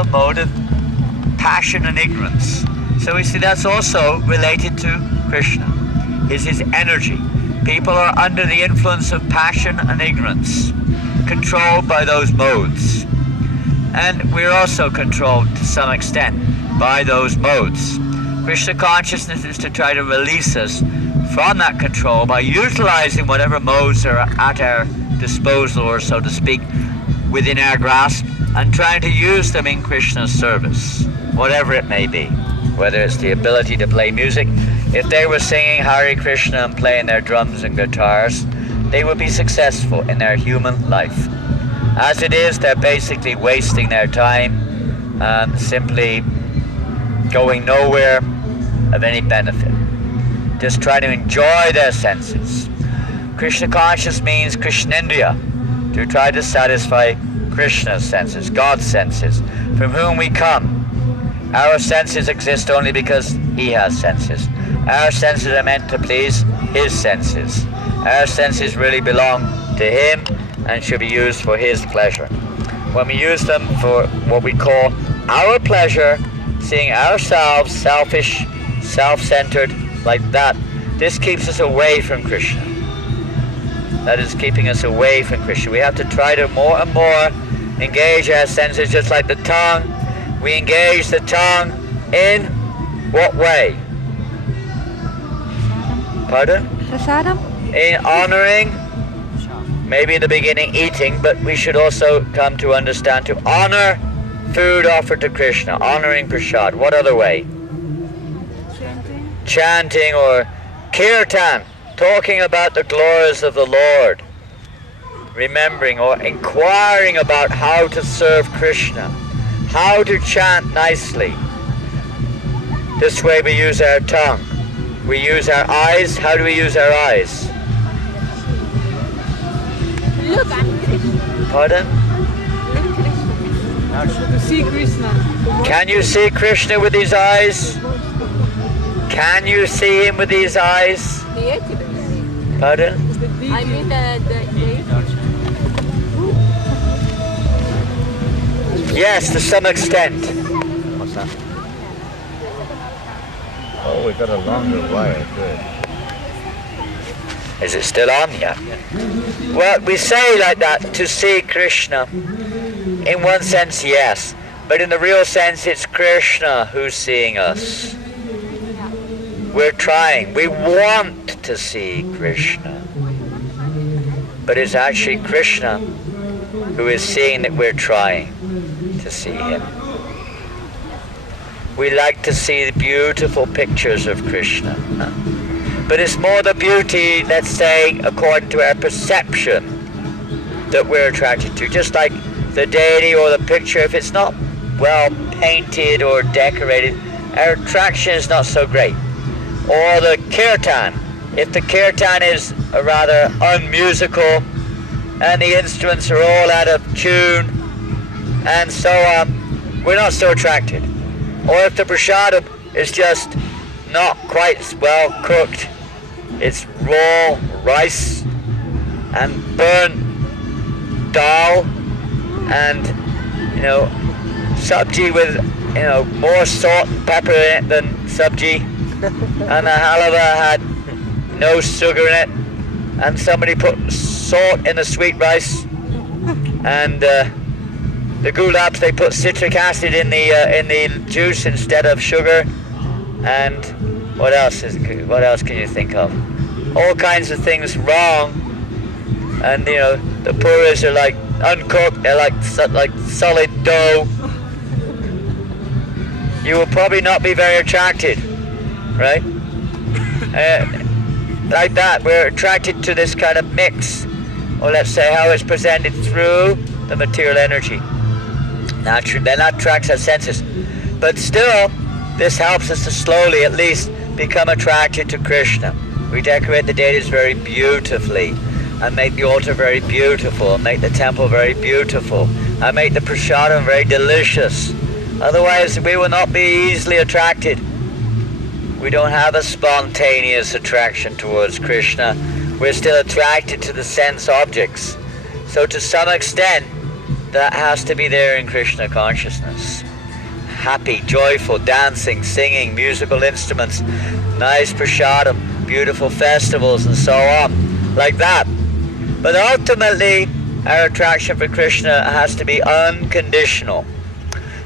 a mode of passion and ignorance. So we see that's also related to Krishna, is his energy. People are under the influence of passion and ignorance, controlled by those modes. And we're also controlled to some extent by those modes. Krishna consciousness is to try to release us from that control by utilizing whatever modes are at our disposal, or so to speak, within our grasp, and trying to use them in Krishna's service, whatever it may be. Whether it's the ability to play music. If they were singing Hare Krishna and playing their drums and guitars, they would be successful in their human life. As it is, they're basically wasting their time and simply going nowhere of any benefit. Just try to enjoy their senses. Krishna conscious means Krishnendriya, to try to satisfy Krishna's senses, God's senses, from whom we come. Our senses exist only because he has senses. Our senses are meant to please his senses. Our senses really belong to him and should be used for his pleasure. When we use them for what we call our pleasure, seeing ourselves selfish, self-centered, like that, this keeps us away from Krishna. That is keeping us away from Krishna. We have to try to more and more engage our senses, just like the tongue. We engage the tongue in what way? Pardon? In honoring, maybe in the beginning eating, but we should also come to understand to honor food offered to Krishna, honoring prasad. What other way? Chanting or kirtan, talking about the glories of the Lord, remembering or inquiring about how to serve Krishna, how to chant nicely. This way we use our tongue. We use our eyes. How do we use our eyes? Look at Krishna. Pardon? To see Krishna. Can you see Krishna with these eyes? Can you see him with these eyes? Pardon? I mean Yes, to some extent. What's that? Oh, we got a longer wire, good. Is it still on? Yeah. Well, we say like that, to see Krishna. In one sense, yes. But in the real sense, it's Krishna who's seeing us. We're trying. We want to see Krishna. But it's actually Krishna who is seeing that we're trying to see him. We like to see the beautiful pictures of Krishna. But it's more the beauty, let's say, according to our perception, that we're attracted to. Just like the deity or the picture, if it's not well painted or decorated, our attraction is not so great. Or the kirtan. If the kirtan is rather unmusical and the instruments are all out of tune and so on, we're not so attracted. Or if the prasadam is just not quite well cooked, it's raw rice and burnt dal and, sabji with, more salt and pepper in it than sabji, and the halava had no sugar in it, and somebody put salt in the sweet rice, and the gulaps, they put citric acid in the juice instead of sugar, and what else can you think of? All kinds of things wrong, and the puris are like uncooked, they're like solid dough. You will probably not be very attracted, right? Like that, we're attracted to this kind of mix, or let's say how it's presented through the material energy. Naturally, then that attracts our senses. But still, this helps us to slowly, at least, become attracted to Krishna. We decorate the deities very beautifully, and make the altar very beautiful, and make the temple very beautiful, and make the prasadam very delicious. Otherwise, we will not be easily attracted. We don't have a spontaneous attraction towards Krishna. We're still attracted to the sense objects. So to some extent, that has to be there in Krishna consciousness. Happy, joyful, dancing, singing, musical instruments, nice prasadam, beautiful festivals and so on, like that. But ultimately, our attraction for Krishna has to be unconditional.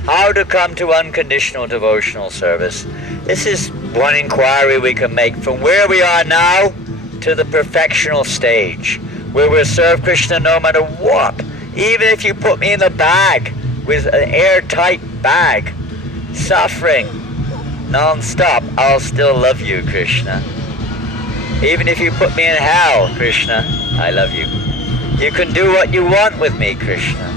How to come to unconditional devotional service? This is one inquiry we can make from where we are now to the perfectional stage, where we'll serve Krishna no matter what. Even if you put me in a bag, with an airtight bag, suffering non-stop, I'll still love you, Krishna. Even if you put me in hell, Krishna, I love you. You can do what you want with me, Krishna.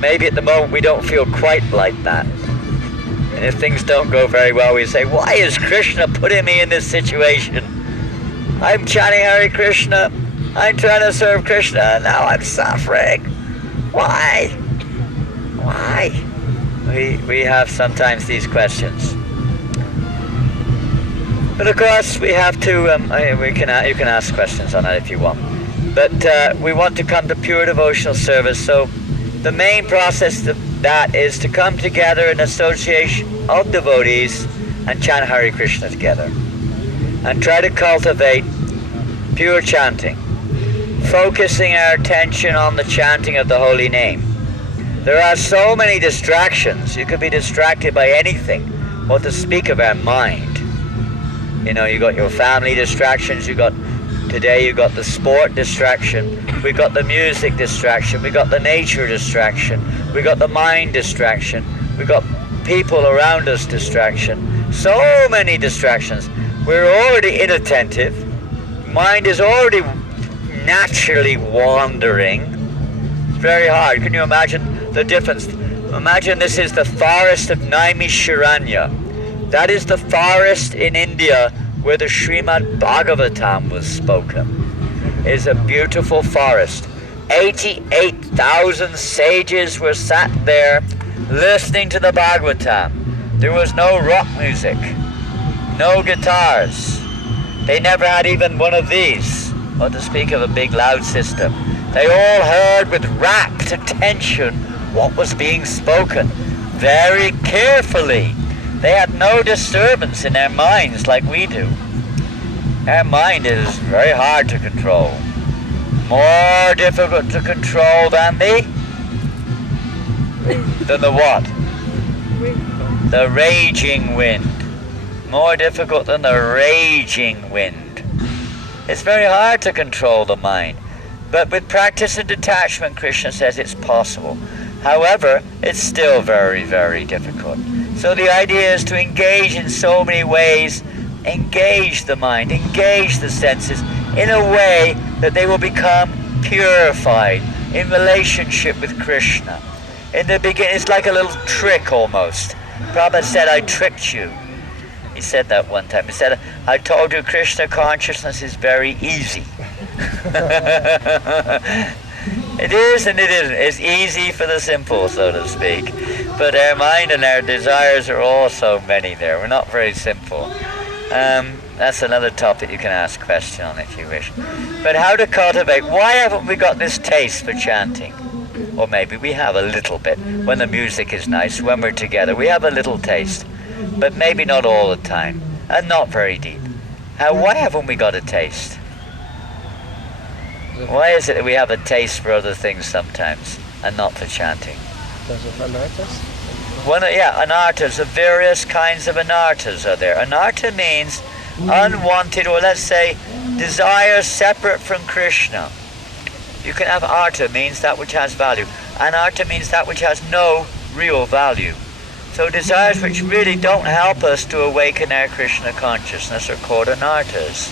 Maybe at the moment we don't feel quite like that. And if things don't go very well, we say, why is Krishna putting me in this situation? I'm chanting Hare Krishna, I'm trying to serve Krishna, and now I'm suffering. Why? Why? We have sometimes these questions. But of course, we have to, you can ask questions on that if you want. But we want to come to pure devotional service, so the main process of that is to come together in association of devotees and chant Hare Krishna together. And try to cultivate pure chanting, focusing our attention on the chanting of the holy name. There are so many distractions. You could be distracted by anything, what to speak of our mind. You know, you got your family distractions, today you got the sport distraction, we got the music distraction, we got the nature distraction, we got the mind distraction, we got people around us distraction. So many distractions. We're already inattentive. Mind is already naturally wandering. Very hard. Can you imagine the difference? Imagine this is the forest of Naimisharanya. That is the forest in India where the Srimad Bhagavatam was spoken. It is a beautiful forest. 88,000 sages were sat there listening to the Bhagavatam. There was no rock music, no guitars. They never had even one of these, or to speak of a big loud system. They all heard with rapt attention what was being spoken, very carefully. They had no disturbance in their minds like we do. Our mind is very hard to control. More difficult to control than the what? The raging wind. More difficult than the raging wind. It's very hard to control the mind. But with practice and detachment, Krishna says it's possible. However, it's still very, very difficult. So the idea is to engage in so many ways, engage the mind, engage the senses in a way that they will become purified in relationship with Krishna. In the beginning, it's like a little trick almost. Prabhupada said, I tricked you. He said that one time. He said, I told you Krishna consciousness is very easy. It is and it isn't. It's easy for the simple, so to speak. But our mind and our desires are all so many there. We're not very simple. That's another topic you can ask a question on if you wish. But how to cultivate? Why haven't we got this taste for chanting? Or maybe we have a little bit. When the music is nice, when we're together, we have a little taste. But maybe not all the time. And not very deep. Why haven't we got a taste? Why is it that we have a taste for other things sometimes and not for chanting? Because of anarthas? Anarthas. The various kinds of anarthas are there. Anartha means unwanted, or let's say desires separate from Krishna. You can have artha, means that which has value. Anartha means that which has no real value. So desires which really don't help us to awaken our Krishna consciousness are called anarthas.